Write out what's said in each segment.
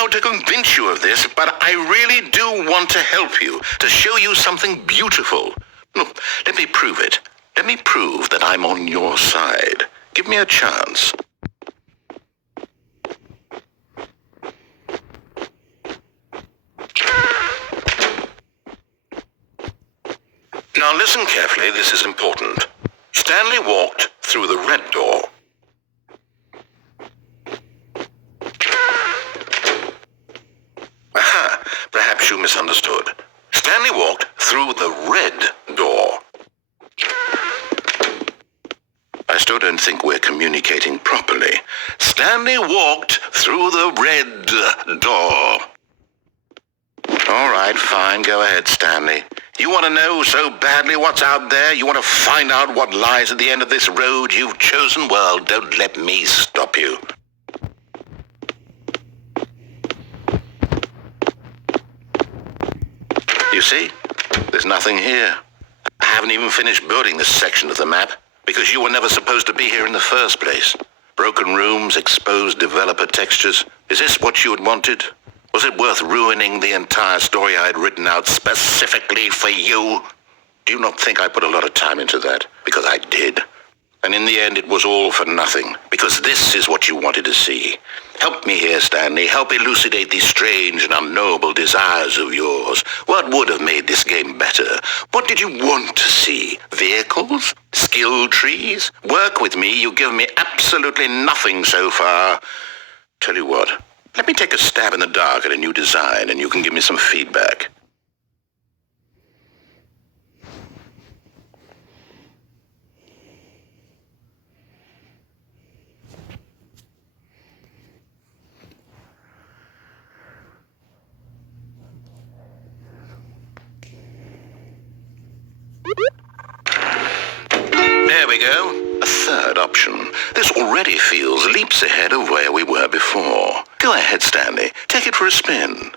how to convince you of this, but I really do want to help you, to show you something beautiful. Look, let me prove it. Let me prove that I'm on your side. Give me a chance. Now listen carefully, this is important. Stanley walked through the red door. Aha, perhaps you misunderstood. Stanley walked through the red door. I still don't think we're communicating properly. Stanley walked through the red door. All right, fine, go ahead, Stanley. You want to know so badly what's out there? You want to find out what lies at the end of this road you've chosen? Well, don't let me stop you. You see? There's nothing here. I haven't even finished building this section of the map, because you were never supposed to be here in the first place. Broken rooms, exposed developer textures. Is this what you had wanted? Was it worth ruining the entire story I had written out specifically for you? Do you not think I put a lot of time into that? Because I did. And in the end, it was all for nothing. Because this is what you wanted to see. Help me here, Stanley. Help elucidate these strange and unknowable desires of yours. What would have made this game better? What did you want to see? Vehicles? Skill trees? Work with me. You've given me absolutely nothing so far. Tell you what. Let me take a stab in the dark at a new design, and you can give me some feedback. There we go. A third option. This already feels leaps ahead of where we were before. Go ahead, Stanley. Take it for a spin.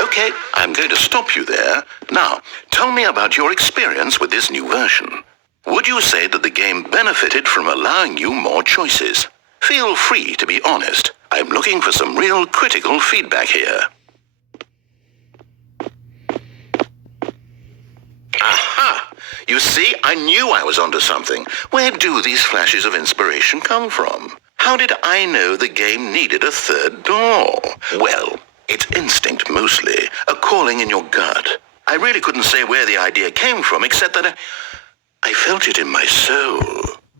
Okay, I'm going to stop you there. Now, tell me about your experience with this new version. Would you say that the game benefited from allowing you more choices? Feel free to be honest. I'm looking for some real critical feedback here. Aha! You see, I knew I was onto something. Where do these flashes of inspiration come from? How did I know the game needed a third door? Well, it's instinct mostly, a calling in your gut. I really couldn't say where the idea came from, except that I felt it in my soul.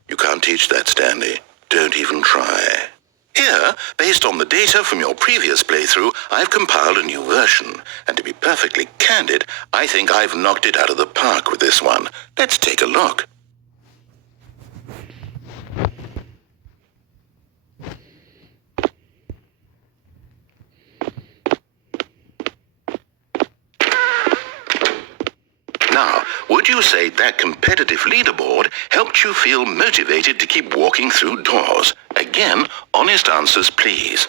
You can't teach that, Stanley. Don't even try. Here, based on the data from your previous playthrough, I've compiled a new version. And to be perfectly candid, I think I've knocked it out of the park with this one. Let's take a look. Now, would you say that competitive leaderboard helped you feel motivated to keep walking through doors? Again, honest answers, please.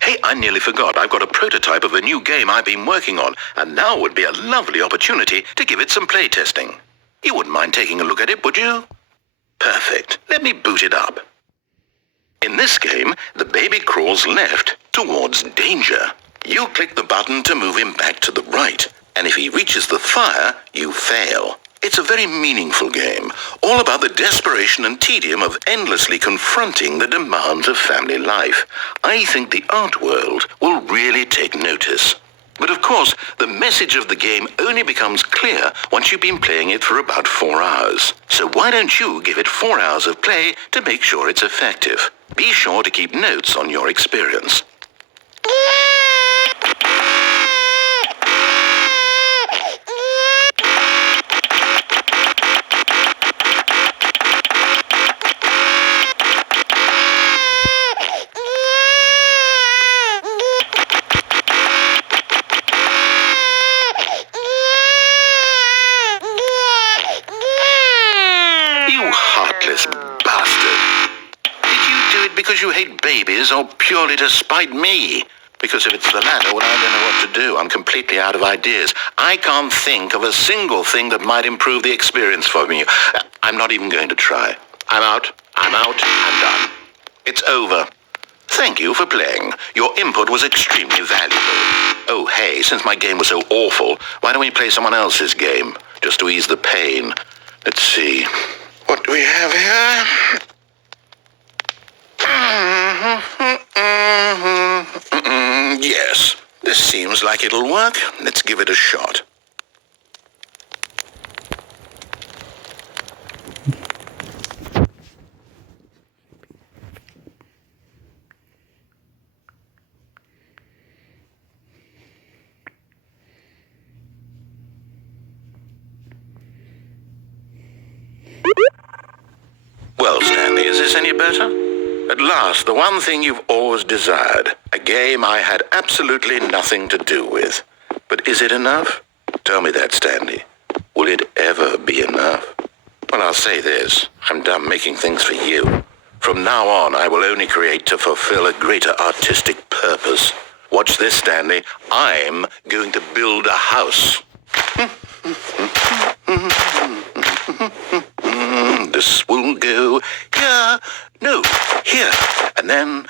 Hey, I nearly forgot. I've got a prototype of a new game I've been working on, and now would be a lovely opportunity to give it some playtesting. You wouldn't mind taking a look at it, would you? Perfect. Let me boot it up. In this game, the baby crawls left towards danger. You click the button to move him back to the right, and if he reaches the fire, you fail. It's a very meaningful game, all about the desperation and tedium of endlessly confronting the demands of family life. I think the art world will really take notice. But of course, the message of the game only becomes clear once you've been playing it for about 4 hours. So why don't you give it 4 hours of play to make sure it's effective? Be sure to keep notes on your experience. You heartless bastard. Did you do it because you hate babies or purely to spite me? Because if it's the latter, well, I don't know what to do. I'm completely out of ideas. I can't think of a single thing that might improve the experience for me. I'm not even going to try. I'm out, I'm done. It's over. Thank you for playing. Your input was extremely valuable. Oh, hey, since my game was so awful, why don't we play someone else's game, just to ease the pain? Let's see. What do we have here? Yes, this seems like it'll work. Let's give it a shot. Well, Stanley, is this any better? At last, the one thing you've always desired. A game I had absolutely nothing to do with. But is it enough? Tell me that, Stanley. Will it ever be enough? Well, I'll say this. I'm done making things for you. From now on, I will only create to fulfill a greater artistic purpose. Watch this, Stanley. I'm going to build a house. This will go here, no, here, and then...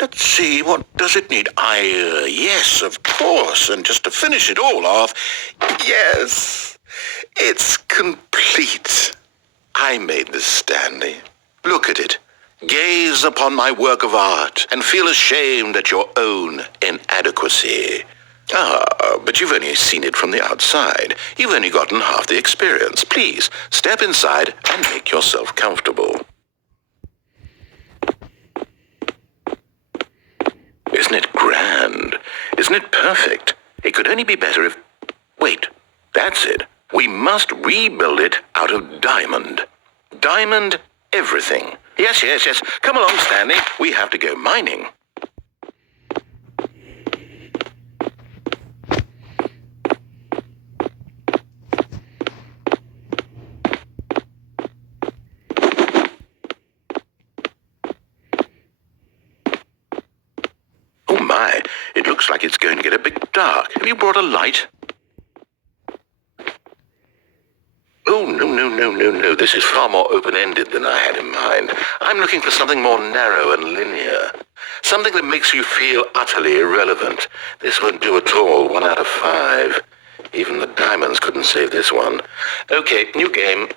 Let's see, what does it need? Yes, of course, and just to finish it all off, yes, it's complete. I made this, Stanley. Look at it. Gaze upon my work of art and feel ashamed at your own inadequacy. But you've only seen it from the outside. You've only gotten half the experience. Please, step inside and make yourself comfortable. Isn't it grand? Isn't it perfect? It could only be better if... Wait, that's it. We must rebuild it out of diamond. Diamond everything. Yes. Come along, Stanley. We have to go mining. Oh my, it looks like it's going to get a bit dark. Have you brought a light? Oh, no. This is far more open-ended than I had in mind. I'm looking for something more narrow and linear. Something that makes you feel utterly irrelevant. This won't do at all. 1 out of 5. Even the diamonds couldn't save this one. Okay, new game.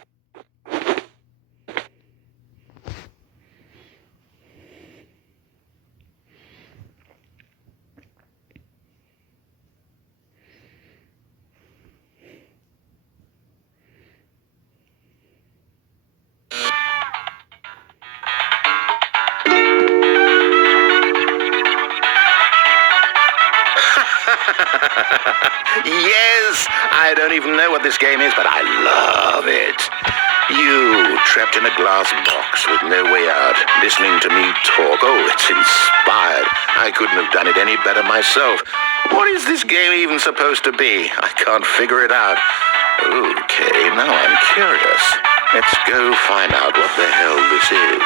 Yes! I don't even know what this game is, but I love it. You, trapped in a glass box with no way out, listening to me talk. Oh, it's inspired. I couldn't have done it any better myself. What is this game even supposed to be? I can't figure it out. Okay, now I'm curious. Let's go find out what the hell this is.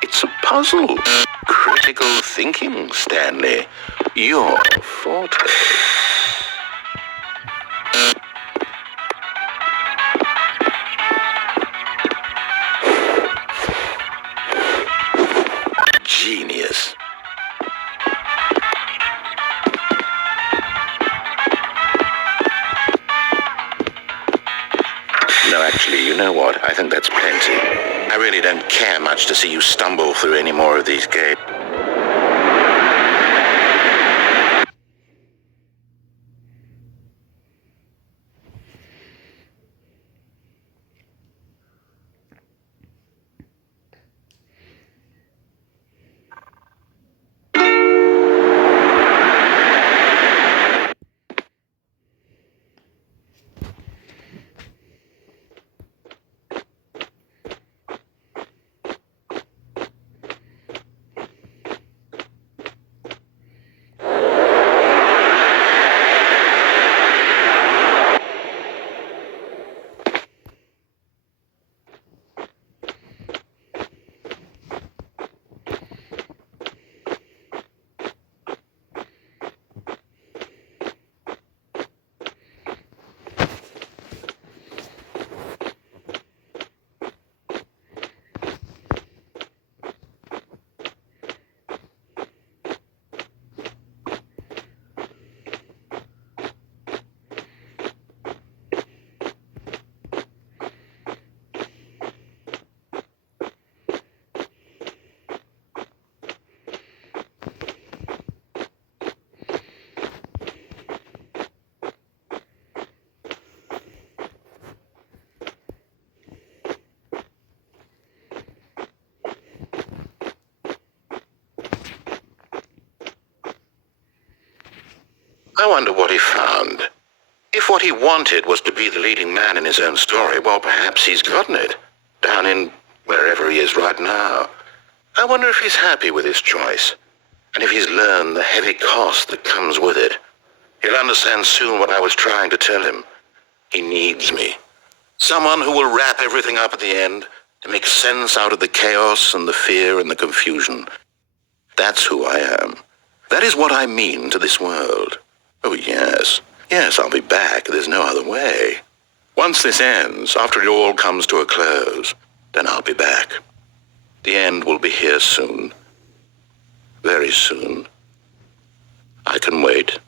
It's a puzzle. Critical thinking, Stanley. Your forte. Genius. No, actually, you know what? I think that's plenty. I really don't care much to see you stumble through any more of these games. I wonder what he found. If what he wanted was to be the leading man in his own story, well, perhaps he's gotten it. Down in wherever he is right now. I wonder if he's happy with his choice. And if he's learned the heavy cost that comes with it. He'll understand soon what I was trying to tell him. He needs me. Someone who will wrap everything up at the end to make sense out of the chaos and the fear and the confusion. That's who I am. That is what I mean to this world. Oh, yes. Yes, I'll be back. There's no other way. Once this ends, after it all comes to a close, then I'll be back. The end will be here soon. Very soon. I can wait.